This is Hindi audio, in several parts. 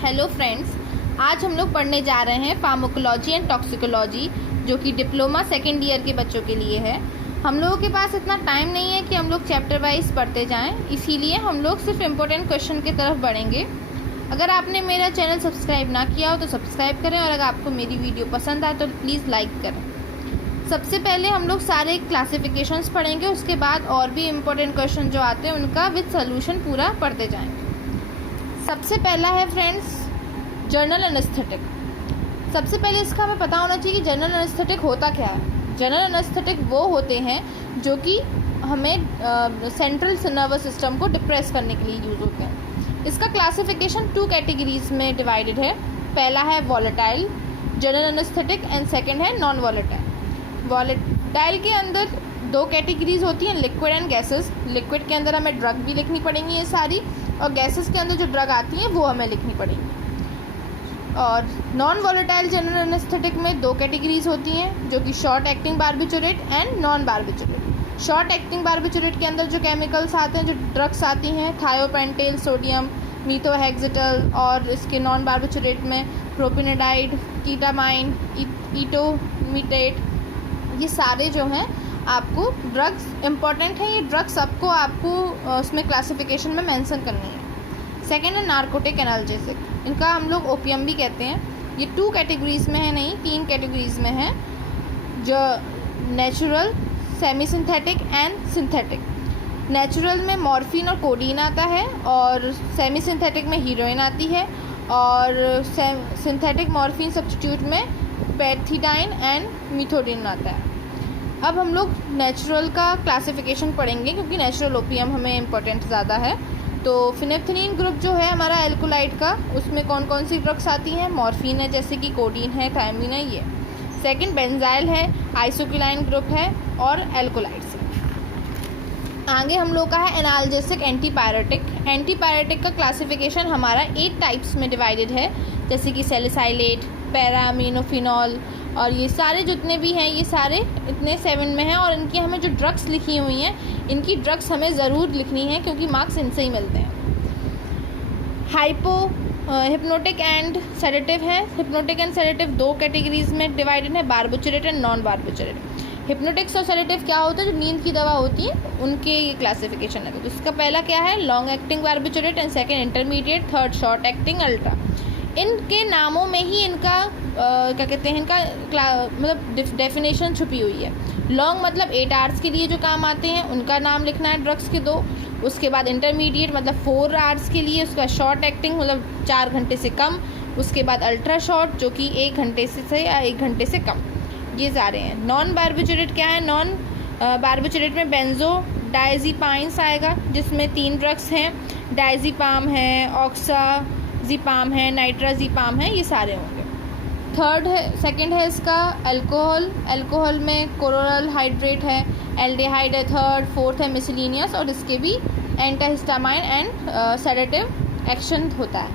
हेलो फ्रेंड्स, आज हम लोग पढ़ने जा रहे हैं फार्माकोलॉजी एंड टॉक्सिकोलॉजी, जो कि डिप्लोमा सेकेंड ईयर के बच्चों के लिए है। हम लोगों के पास इतना टाइम नहीं है कि हम लोग चैप्टर वाइज पढ़ते जाएं, इसीलिए हम लोग सिर्फ इम्पोर्टेंट क्वेश्चन की तरफ बढ़ेंगे। अगर आपने मेरा चैनल सब्सक्राइब ना किया हो तो सब्सक्राइब करें, और अगर आपको मेरी वीडियो पसंद आए तो प्लीज़ लाइक करें। सबसे पहले हम लोग सारे क्लासिफिकेशंस पढ़ेंगे, उसके बाद और भी इम्पोर्टेंट क्वेश्चन जो आते हैं उनका विद सोल्यूशन पूरा पढ़ते जाएंगे। सबसे पहला है फ्रेंड्स जनरल एनेस्थेटिक। सबसे पहले इसका हमें पता होना चाहिए कि जनरल एनेस्थेटिक होता क्या है। जनरल एनेस्थेटिक वो होते हैं जो कि हमें सेंट्रल नर्वस सिस्टम को डिप्रेस करने के लिए यूज़ होते हैं। इसका क्लासिफिकेशन 2 कैटेगरीज में डिवाइडेड है। पहला है volatile general anaesthetic and second है नॉन वॉलेटाइल। वॉलेटाइल के अंदर 2 कैटेगरीज होती हैं, लिक्विड एंड गैसेस। लिक्विड के अंदर हमें ड्रग भी लिखनी पड़ेंगी ये सारी, और गैसेस के अंदर जो ड्रग आती हैं वो हमें लिखनी पड़ेगी। और नॉन वॉलेटाइल जनरल एनेस्थेटिक में 2 कैटेगरीज होती हैं, जो कि short acting barbiturate and non barbiturate. Short acting barbiturate के अंदर जो केमिकल्स आते हैं, जो ड्रग्स आती हैं, थायोपेंटेल, सोडियम, मीथोहेक्सेटल, और इसके नॉन बार्बिचुरेट में प्रोपिनेडाइड, कीटामाइन, इटोमिटेट, ये सारे जो हैं आपको ड्रग्स इंपॉर्टेंट है। ये ड्रग्स सबको आपको उसमें क्लासिफिकेशन में मेंशन करनी है। सेकेंड है नार्कोटिक एनाल्जेसिक, इनका हम लोग ओपियम भी कहते हैं। ये 2 कैटेगरीज में है, नहीं 3 कैटेगरीज में है, जो natural, semi synthetic and synthetic. Natural में मॉर्फिन और कोडीन आता है, और सेमी सिंथेटिक में हीरोइन आती है, और सिंथेटिक मॉर्फिन सब्स्टिट्यूट में पैथिडाइन एंड मिथोडिन आता है। अब हम लोग नेचुरल का क्लासिफिकेशन पढ़ेंगे, क्योंकि नेचुरल ओपियम हमें इम्पोर्टेंट ज़्यादा है। तो फिनेप्थेनिन ग्रुप जो है हमारा एल्कोलाइड का, उसमें कौन कौन सी ड्रग्स आती हैं? मॉर्फिन है, जैसे कि कोडीन है, थायमिन है, ये। सेकंड बेंजाइल है, आइसोक्विलाइन ग्रुप है, और एल्कोलाइड्स है। आगे हम लोग का है एनाल्जेसिक एंटीपायरेटिक। एंटीपायरेटिक का क्लासिफिकेशन हमारा 8 टाइप्स में डिवाइडेड है, जैसे कि सैलिसाइलेट, पैरामिनोफिनॉल, और ये सारे जितने भी हैं ये सारे इतने 7 में हैं। और इनकी हमें जो ड्रग्स लिखी हुई हैं, इनकी ड्रग्स हमें ज़रूर लिखनी है, क्योंकि मार्क्स इनसे ही मिलते हैं। हिप्नोटिक एंड सेडेटिव है। हिप्नोटिक एंड सेडेटिव 2 कैटेगरीज में डिवाइडेड है, barbiturate and non barbiturate. Hypnotics और सेडेटिव क्या होता है? जो नींद की दवा होती है, उनके ये क्लासिफिकेशन है। तो इसका पहला क्या है? Long acting barbiturate, and second intermediate, third short acting, ultra. इनके नामों में ही इनका क्या कहते हैं, इनका मतलब डेफिनेशन छुपी हुई है। लॉन्ग मतलब 8 आवर्स के लिए जो काम आते हैं उनका नाम लिखना है, ड्रग्स के 2। उसके बाद इंटरमीडिएट मतलब 4 आवर्स के लिए, उसका शॉर्ट एक्टिंग मतलब 4 घंटे से कम। उसके बाद अल्ट्रा शॉर्ट, जो कि 1 घंटे से या 1 घंटे से कम। ये सारे हैं। नॉन बार्बिचुरेट क्या है? नॉन बार्बिचुरेट में बेंजो डायज़ीपाइंस आएगा, जिसमें 3 ड्रग्स हैं, डायज़ीपाम है, ऑक्साज़ीपाम है, नाइट्राज़ीपाम है, ये सारे होंगे। थर्ड है, सेकंड है इसका अल्कोहल। अल्कोहल में कोरोल हाइड्रेट है, एल्डिहाइड है थर्ड, फोर्थ है मिसलिनियस, और इसके भी एंटाहिस्टामाइन एंड सेडेटिव एक्शन होता है।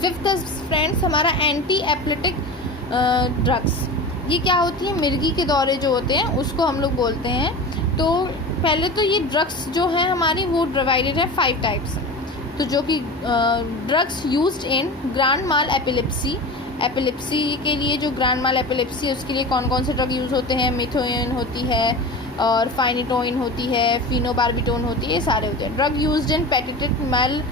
फिफ्थ फ्रेंड्स हमारा एंटी एपिलेटिक ड्रग्स। ये क्या होती है? मिर्गी के दौरे जो होते हैं उसको हम लोग बोलते हैं। तो पहले तो ये ड्रग्स जो हैं हमारी वो डिवाइडेड है 5 टाइप्स। तो जो कि drugs used in grand mall epilepsy. Epilepsy के लिए जो ग्रैंड माल एपिलेप्सी है उसके लिए कौन कौन से ड्रग यूज़ होते हैं? मिथोइन होती है, और फाइनिटोइन होती है, फिनोबार्बिटोन होती है, ये सारे होते हैं। Drug used in petit mal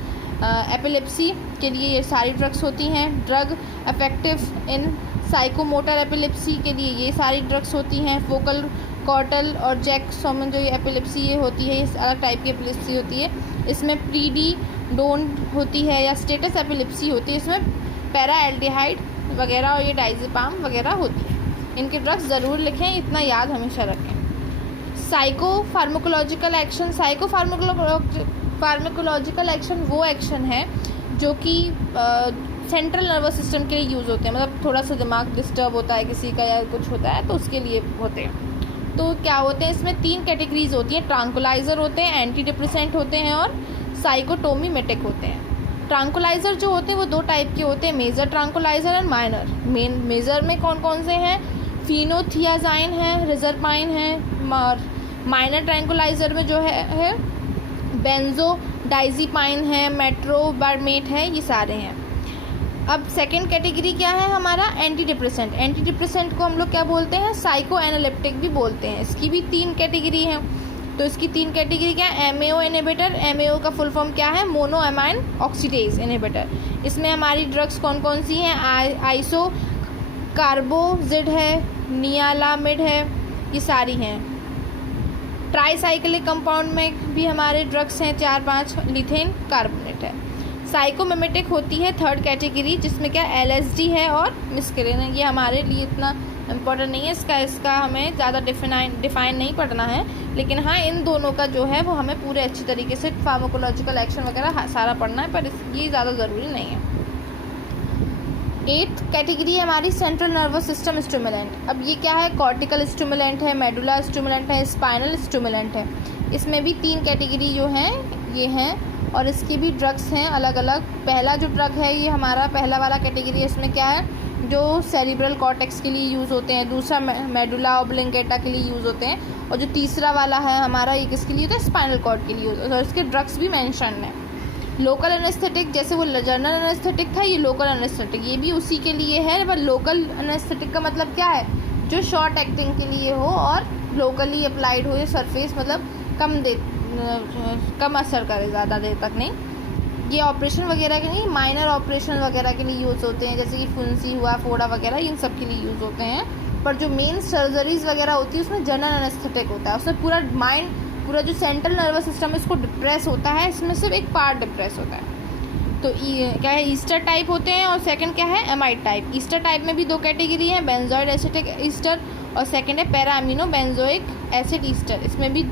epilepsy के लिए ये सारी ड्रग्स होती हैं। Drug effective in psychomotor epilepsy के लिए ये सारी ड्रग्स होती हैं। फोकल कॉर्टल और जैक्सोमन जो ये एपिलेप्सी ये होती है, इस अलग टाइप की एपिलेप्सी होती है। इसमें प्रीडीडोन होती है, या स्टेटस एपिलेप्सी होती है, इसमें पैरा एल्डिहाइड वगैरह और ये डायज़ीपाम वगैरह होती है। इनके ड्रग्स ज़रूर लिखें, इतना याद हमेशा रखें। Psycho pharmacological action. Psycho pharmacological action वो एक्शन है जो कि सेंट्रल नर्वस सिस्टम के लिए यूज़ होते हैं, मतलब थोड़ा सा दिमाग डिस्टर्ब होता है किसी का या कुछ होता है तो उसके लिए होते हैं। तो क्या होते हैं इसमें 3 कैटेगरीज होती हैं, ट्रांकुलाइज़र होते हैं, एंटी डिप्रेसेंट होते हैं, और साइकोटोमीमेटिक होते हैं। ट्रांकुलाइज़र जो होते हैं वो 2 टाइप के होते हैं, मेजर ट्रांकुलाइज़र एंड माइनर। मेजर में कौन कौन से हैं? फिनोथियाजाइन है, रिजरपाइन है, और माइनर ट्रांकुलाइज़र में जो है बेंजोडाइज़ीपाइन है, मेट्रोबार्मेट है, ये सारे हैं। अब सेकेंड कैटेगरी क्या है हमारा, एंटी डिप्रेसेंट। एंटी डिप्रेसेंट को हम लोग क्या बोलते हैं, साइको एनालिप्टिक भी बोलते हैं। इसकी भी 3 कैटेगरी है। तो इसकी 3 कैटेगरी क्या है, MAO इनहिबिटर। MAO का फुल फॉर्म क्या है, मोनो अमाइन ऑक्सीडेज इनहिबिटर। इसमें हमारी ड्रग्स कौन कौन सी हैं, आइसो कार्बोजिड है, नियालामिड है, ये सारी हैं। ट्राईसाइक्लिक कंपाउंड में भी हमारे ड्रग्स हैं 4-5, लिथेन कार्बोनेट है। साइकोमिमेटिक होती है 3rd कैटेगरी, जिसमें क्या LSD है और मिस्केलिन है। ये हमारे लिए इतना इम्पोर्टेंट नहीं है, इसका हमें ज़्यादा डिफाइन नहीं पढ़ना है, लेकिन हाँ इन दोनों का जो है वो हमें पूरे अच्छी तरीके से फार्माकोलॉजिकल एक्शन वगैरह सारा पढ़ना है, पर ये ज़्यादा ज़रूरी नहीं है। 8th कैटेगरी है हमारी सेंट्रल नर्वस सिस्टम स्टिमुलेंट। अब ये क्या है, कॉर्टिकल स्टिमुलेंट है, मेडुला स्टिमुलेंट है, स्पाइनल स्टिमुलेंट है। इसमें भी 3 कैटेगरी जो हैं ये हैं, और इसकी भी ड्रग्स हैं अलग अलग। पहला जो ड्रग है ये हमारा पहला वाला कैटेगरी है, इसमें क्या है, जो सेरिब्रल कॉर्टेक्स के लिए यूज़ होते हैं। दूसरा मेडुला ऑब्लिंगेटा के लिए यूज़ होते हैं, और जो तीसरा वाला है हमारा ये किसके लिए होता है, स्पाइनल कॉर्ड के लिए होता है। और इसके ड्रग्स भी मेंशन है। लोकल एनेस्थेटिक, जैसे वो जनरल एनेस्थेटिक था, ये लोकल एनेस्थेटिक, ये भी उसी के लिए है। पर लोकल एनेस्थेटिक का मतलब क्या है, जो शॉर्ट एक्टिंग के लिए हो और लोकली अप्लाइड हो, या सरफेस मतलब कम असर करे, ज़्यादा देर तक नहीं। ये ऑपरेशन वगैरह के नहीं, माइनर ऑपरेशन वगैरह के लिए यूज़ होते हैं, जैसे कि फुंसी हुआ, फोड़ा वगैरह, इन सब के लिए यूज़ होते हैं। पर जो मेन सर्जरीज वगैरह होती है उसमें जनरल एनेस्थेटिक होता है। उसमें पूरा माइंड, पूरा जो सेंट्रल नर्वस सिस्टम है उसको डिप्रेस होता है, इसमें सिर्फ एक पार्ट डिप्रेस होता है। तो क्या है, ईस्टर टाइप होते हैं, और सेकंड क्या है, एमाइड टाइप। ईस्टर टाइप में भी 2 कैटेगरी है, बेंजोइड एसिटिक ईस्टर, और सेकंड है para amino benzoic acid Easter. इसमें भी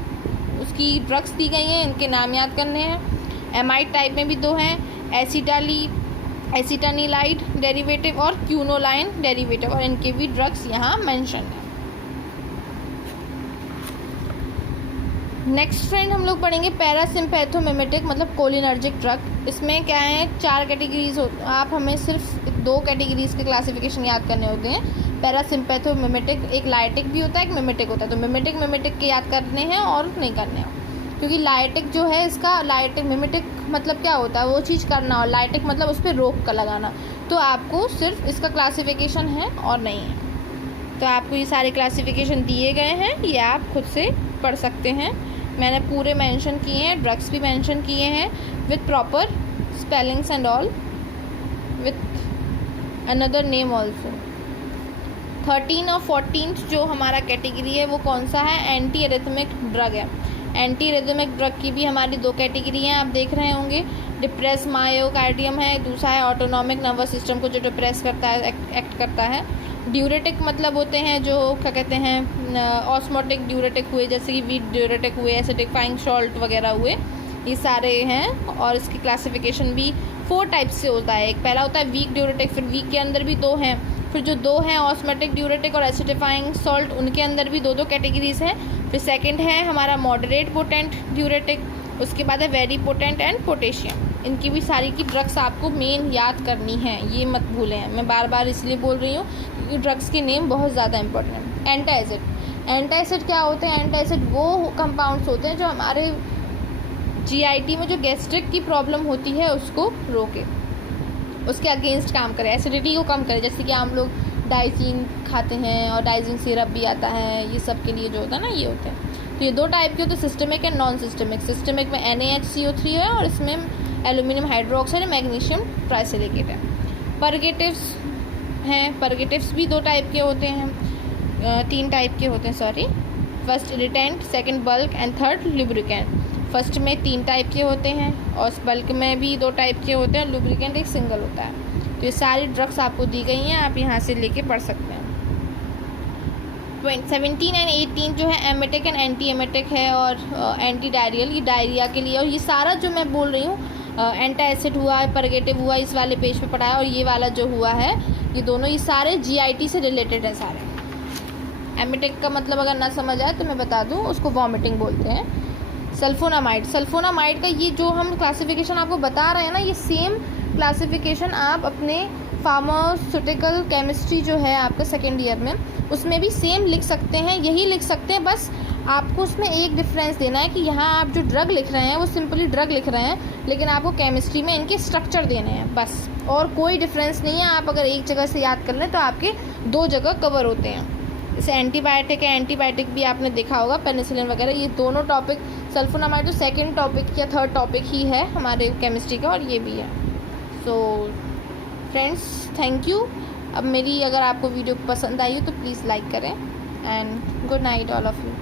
उसकी ड्रग्स दी गई हैं, इनके नाम याद करने हैं। एमाइड टाइप में भी 2 हैं, एसिटानिलाइड डेरिवेटिव और क्यूनोलाइन डेरिवेटिव, और इनके भी ड्रग्स यहाँ मेंशन है। नेक्स्ट फ्रेंड हम लोग पढ़ेंगे पैरासिम्पैथोमिमेटिक, मतलब कोलिनर्जिक ड्रग। इसमें क्या है, 4 कैटेगरीज आप हमें सिर्फ 2 कैटेगरीज के क्लासिफिकेशन याद करने होते हैं। पैरासिम्पैथोमिमेटिक, एक लाइटिक भी होता है, एक मिमेटिक होता है। तो मिमेटिक के याद करने हैं और नहीं करने हैं, क्योंकि लाइटिक जो है इसका, लाइटिक मिमेटिक मतलब क्या होता है, वो चीज़ करना, और लाइटिक मतलब उस पर रोक का लगाना। तो आपको सिर्फ इसका क्लासिफिकेशन है और नहीं है। तो आपको ये सारे क्लासिफिकेशन दिए गए हैं, ये आप खुद से पढ़ सकते हैं। मैंने पूरे मेंशन किए हैं, ड्रग्स भी मेंशन किए हैं with proper spellings and all, with another name also. 13 और 14 जो हमारा कैटेगरी है वो कौन सा है, एंटी एरिथमिक ड्रग है। एंटी एरिथमिक ड्रग की भी हमारी 2 कैटेगरी हैं, आप देख रहे होंगे। डिप्रेस मायोकार्डियम है, दूसरा है ऑटोनॉमिक नर्वस सिस्टम को जो डिप्रेस करता है, एक्ट करता है। ड्यूरेटिक मतलब होते हैं जो क्या कहते हैं, ऑस्मोटिक ड्यूरेटिक हुए, जैसे कि वीक ड्यूरेटिक हुए, एसिडिफाइंग सॉल्ट वगैरह हुए, ये सारे हैं। और इसकी क्लासिफिकेशन भी 4 टाइप से होता है। एक पहला होता है वीक ड्यूरेटिक, फिर वीक के अंदर भी 2 हैं, फिर जो 2 हैं ऑस्मेटिक ड्यूरेटिक और एसिडिफाइंग सॉल्ट, उनके अंदर भी 2 कैटेगरीज हैं। फिर सेकंड है हमारा मॉडरेट पोटेंट ड्यूरेटिक, उसके बाद है वेरी पोटेंट एंड पोटेशियम। इनकी भी सारी की ड्रग्स आपको मेन याद करनी है, ये मत भूलें। मैं बार बार इसलिए बोल रही हूँ क्योंकि ड्रग्स के नेम बहुत ज़्यादा इंपॉर्टेंट है। एंटासिड क्या होते हैं, एंटासिड वो कंपाउंड्स होते हैं जो हमारे GIT में जो गैस्ट्रिक की प्रॉब्लम होती है उसको रोके, उसके अगेंस्ट काम करे, एसिडिटी को कम करे। जैसे कि हम लोग डाइजीन खाते हैं और डाइजीन सिरप भी आता है, ये सब के लिए जो होता है ना, ये होते हैं। तो ये 2 टाइप के होते हैं, systemic and non systemic. Systemic में NaHCO3 है और इसमें एल्यूमिनियम हाइड्रोक्साइड है, मैग्नीशियम ट्राइसिलिकेट है। परगेटिव्स हैं, परगेटिव्स भी 2 टाइप के होते हैं, 3 टाइप के होते हैं sorry. First irritant, second bulk and third lubricant. First में 3 टाइप के होते हैं और बल्क में भी 2 टाइप के होते हैं, लुब्रिकेंट एक सिंगल होता है। तो ये सारी ड्रग्स आपको दी गई हैं, आप यहाँ से लेके पढ़ सकते हैं। 17 एंड 18 जो है एमेटिक एंड एंटी एमेटिक है, और एंटी डायरियल, ये डायरिया के लिए। और ये सारा जो मैं बोल रही हूँ, एंटासिड हुआ है, परगेटिव हुआ, इस वाले पेज पे पढ़ा है, और ये वाला जो हुआ है, ये दोनों, ये सारे GIT से रिलेटेड है सारे। एमेटिक का मतलब अगर ना समझ आए तो मैं बता दूँ, उसको वॉमिटिंग बोलते हैं। सल्फोनामाइड का ये जो हम क्लासिफिकेशन आपको बता रहे हैं ना, ये सेम क्लासिफिकेशन आप अपने फार्मास्यूटिकल केमिस्ट्री जो है आपका सेकेंड ईयर में, उसमें भी सेम लिख सकते हैं, यही लिख सकते हैं, बस आपको उसमें एक डिफरेंस देना है कि यहाँ आप जो ड्रग लिख रहे हैं वो सिंपली ड्रग लिख रहे हैं, लेकिन आपको केमिस्ट्री में इनके स्ट्रक्चर देने हैं बस, और कोई डिफरेंस नहीं है। आप अगर एक जगह से याद कर लें तो आपके 2 जगह कवर होते हैं। जैसे एंटीबायोटिक है, एंटीबायोटिक भी आपने देखा होगा, पेनिसिलिन वगैरह, ये दोनों टॉपिक, सल्फोनामाइड तो सेकंड टॉपिक या थर्ड टॉपिक ही है हमारे केमिस्ट्री का, और ये भी है। So friends, thank you. अब मेरी अगर आपको वीडियो पसंद आई हो तो प्लीज़ लाइक करें, and good night all of you.